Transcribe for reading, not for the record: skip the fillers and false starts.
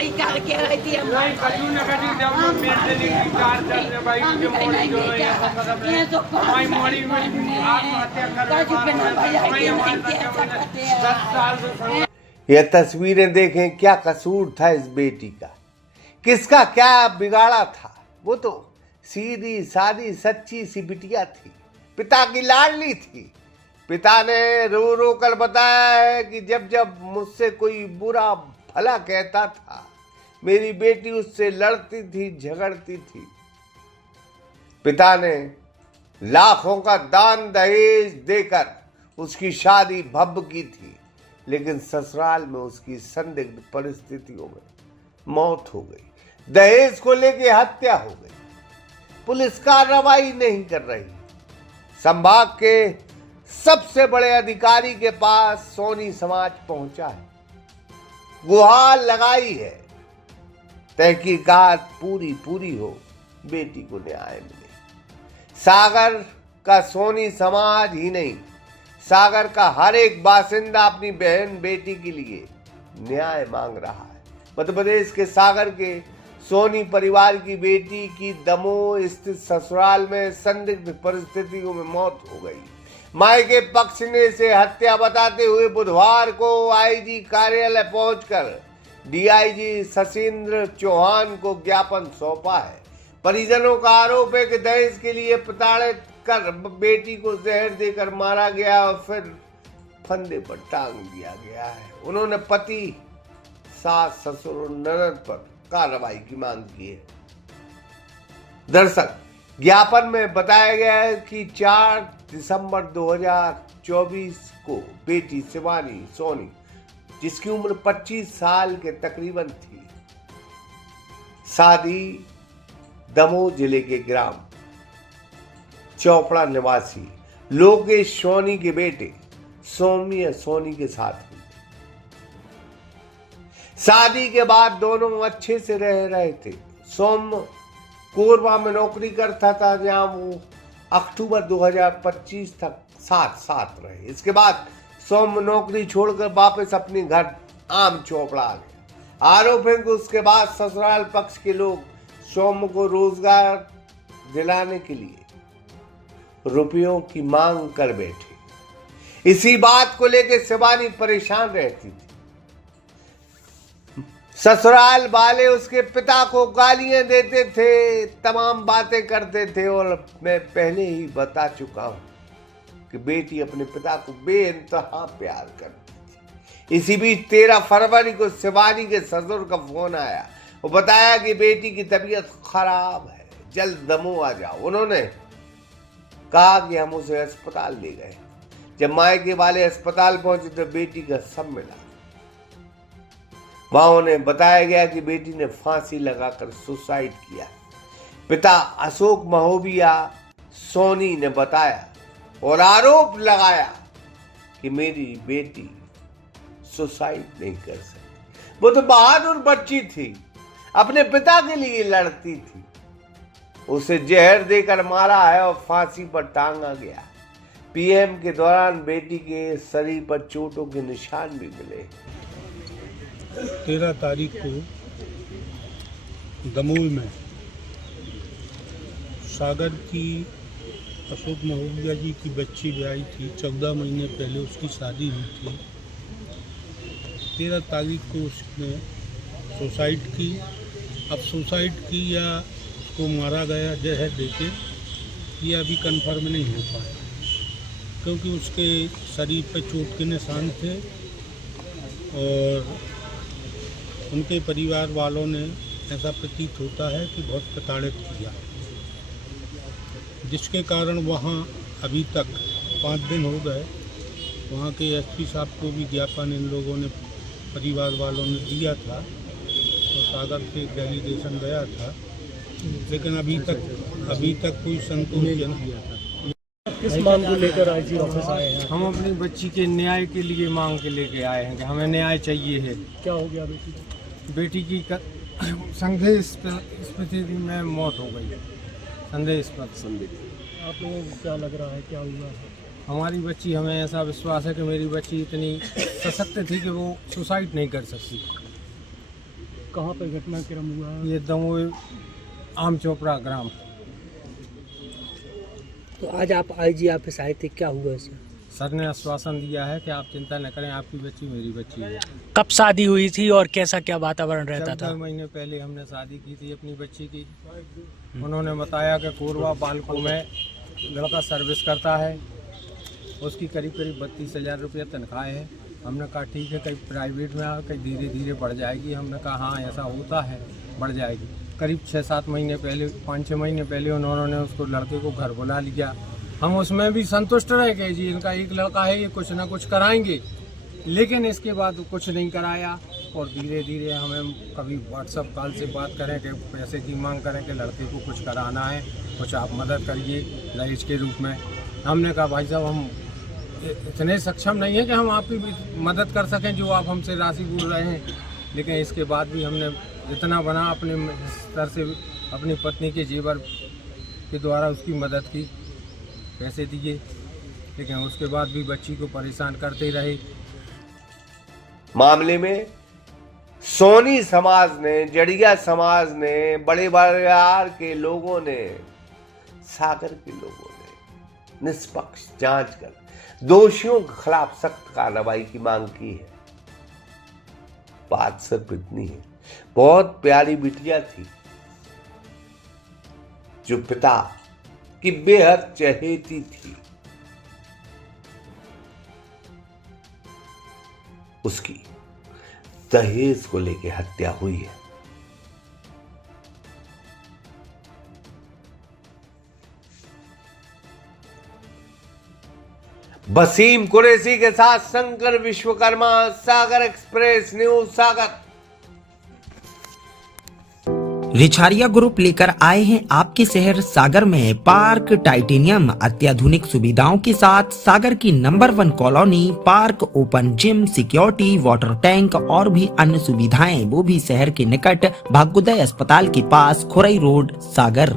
भाई करके रही थी हम ये तो ये तस्वीरें देखें, क्या कसूर था इस बेटी का, किसका क्या बिगाड़ा था। वो तो सीधी सादी सच्ची सी बिटिया थी, पिता की लाडली थी। पिता ने रो रो कर बताया है कि जब जब मुझसे कोई बुरा भला कहता था, मेरी बेटी उससे लड़ती थी, झगड़ती थी। पिता ने लाखों का दान दहेज देकर उसकी शादी भव्य की थी, लेकिन ससुराल में उसकी संदिग्ध परिस्थितियों में मौत हो गई। दहेज को लेके हत्या हो गई। पुलिस कार्रवाई नहीं कर रही। संभाग के सबसे बड़े अधिकारी के पास सोनी समाज पहुंचा है, गुहार लगाई है, तहकीकात पूरी हो, बेटी को न्याय मिले। सागर का सोनी समाज ही नहीं, सागर का हर एक बासिंदा अपनी बहन बेटी के लिए न्याय मांग रहा है। मध्य प्रदेश के सागर के सोनी परिवार की बेटी की दमोह स्थित ससुराल में संदिग्ध परिस्थितियों में मौत हो गई। मायके पक्ष ने इसे हत्या बताते हुए बुधवार को आईजी कार्यालय पहुंचकर डीआईजी शशिन्द्र चौहान को ज्ञापन सौंपा है। परिजनों का आरोप है कि दहेज के लिए प्रताड़ित कर बेटी को जहर देकर मारा गया और फिर फंदे पर टांग दिया गया है। उन्होंने पति, सास, ससुर और ननद पर कार्रवाई की मांग की है। दरअसल ज्ञापन में बताया गया है कि 4 दिसंबर 2024 को बेटी शिवानी सोनी, जिसकी उम्र 25 साल के तकरीबन थी, शादी दमोह जिले के ग्राम चौपड़ा निवासी लोकेश सोनी के बेटे सौम्य सोनी के साथ हुई। शादी के बाद दोनों अच्छे से रह रहे थे। सौम्य कोरबा में नौकरी करता था, जहां वो अक्टूबर 2025 तक साथ रहे। इसके बाद सौम्य नौकरी छोड़कर वापस अपने घर आम चौपड़ा आ गए। आरोप है कि उसके बाद ससुराल पक्ष के लोग सौम्य को रोजगार दिलाने के लिए रुपयों की मांग कर बैठे। इसी बात को लेकर शिवानी परेशान रहती थी। ससुराल वाले उसके पिता को गालियां देते थे, तमाम बातें करते थे, और मैं पहले ही बता चुका हूं कि बेटी अपने पिता को बेइंतहा प्यार करती थी। इसी बीच 13 फरवरी को शिवानी के ससुर का फोन आया। वो बताया कि बेटी की तबीयत खराब है, जल्द दमोह आ जाओ। उन्होंने कहा कि हम उसे अस्पताल ले गए। जब मायके वाले अस्पताल पहुंचे तो बेटी का शव मिला। वहां उन्हें बताया गया कि बेटी ने फांसी लगाकर सुसाइड किया। पिता अशोक महोबिया सोनी ने बताया और आरोप लगाया कि मेरी बेटी सुसाइड नहीं कर सकती। वो तो बहादुर बच्ची थी, अपने पिता के लिए लड़ती थी। उसे जहर देकर मारा है और फांसी पर टांगा गया। पीएम के दौरान बेटी के शरीर पर चोटों के निशान भी मिले। 13 तारीख को दमोह में सागर की अशोक महोबिया जी की बच्ची ब्याई थी। 14 महीने पहले उसकी शादी हुई थी। 13 तारीख को उसने सुसाइड की। अब सुसाइड की या उसको मारा गया जहर देके, ये अभी कंफर्म नहीं हो पाया, क्योंकि उसके शरीर पर चोट के निशान थे और उनके परिवार वालों ने, ऐसा प्रतीत होता है कि बहुत प्रताड़ित किया, जिसके कारण वहाँ अभी तक 5 दिन हो गए। वहाँ के एसपी साहब को भी ज्ञापन इन लोगों ने, परिवार वालों ने दिया था और सागर से डेलीगेशन गया था, लेकिन अभी तक कोई संतोषजनक दिया था। किस मांग को लेकर आईजी ऑफिस आए हैं? हम अपनी बच्ची के न्याय के लिए मांग के लेके आए हैं कि हमें न्याय चाहिए है। क्या हो गया बेटी? बेटी की संदेह स्थिति में मौत हो गई है। संदेह आप लोगों को क्या लग रहा है, क्या हुआ है? हमारी बच्ची, हमें ऐसा विश्वास है कि मेरी बच्ची इतनी सशक्त थी कि वो सुसाइड नहीं कर सकती। कहाँ पे घटनाक्रम हुआ है? ये दमोह आम चोपड़ा ग्राम। तो आज आप आईजी ऑफिस आए थे, क्या हुआ इससे? सर ने आश्वासन दिया है कि आप चिंता न करें, आपकी बच्ची मेरी बच्ची है। कब शादी हुई थी और कैसा क्या वातावरण रहता 14 था? महीने पहले हमने शादी की थी अपनी बच्ची की। उन्होंने बताया कि कोरबा बालको में लड़का सर्विस करता है, उसकी करीब 32,000 रुपया तनख्वाह है। हमने कहा ठीक है, कहीं प्राइवेट में कहीं धीरे धीरे बढ़ जाएगी। हमने कहा हाँ ऐसा होता है, बढ़ जाएगी। करीब 6-7 महीने पहले, 5-6 महीने पहले उन्होंने उसको लड़के को घर बुला लिया। हम उसमें भी संतुष्ट रहे कि जी इनका एक लड़का है, ये कुछ ना कुछ कराएंगे, लेकिन इसके बाद कुछ नहीं कराया। और धीरे धीरे हमें कभी व्हाट्सएप कॉल से बात करें कि पैसे की मांग करें कि लड़के को कुछ कराना है, कुछ आप मदद करिए दहेज के रूप में। हमने कहा भाई साहब हम इतने सक्षम नहीं है कि हम आपकी मदद कर सकें जो आप हमसे राशि बोल रहे हैं, लेकिन इसके बाद भी हमने जितना बना अपने स्तर से अपनी पत्नी के जेवर के द्वारा उसकी मदद की, पैसे दिए, लेकिन उसके बाद भी बच्ची को परेशान करते रहे। मामले में सोनी समाज ने, जड़िया समाज ने, बड़े परिवार के लोगों ने, सागर के लोगों ने निष्पक्ष जांच कर दोषियों के खिलाफ सख्त कार्रवाई की मांग की है। बात सिर्फ इतनी है, बहुत प्यारी बिटिया थी जो पिता की बेहद चहेती थी। उसकी दहेज को लेकर हत्या हुई है। वसीम कुरैशी के साथ शंकर विश्वकर्मा, सागर एक्सप्रेस न्यूज सागर। रिछारिया ग्रुप लेकर आए हैं आपके शहर सागर में पार्क टाइटेनियम, अत्याधुनिक सुविधाओं के साथ सागर की number 1 colony, park, open gym, security, water tank और भी अन्य सुविधाएं, वो भी शहर के निकट भाग्योदय अस्पताल के पास, खुरई रोड, सागर।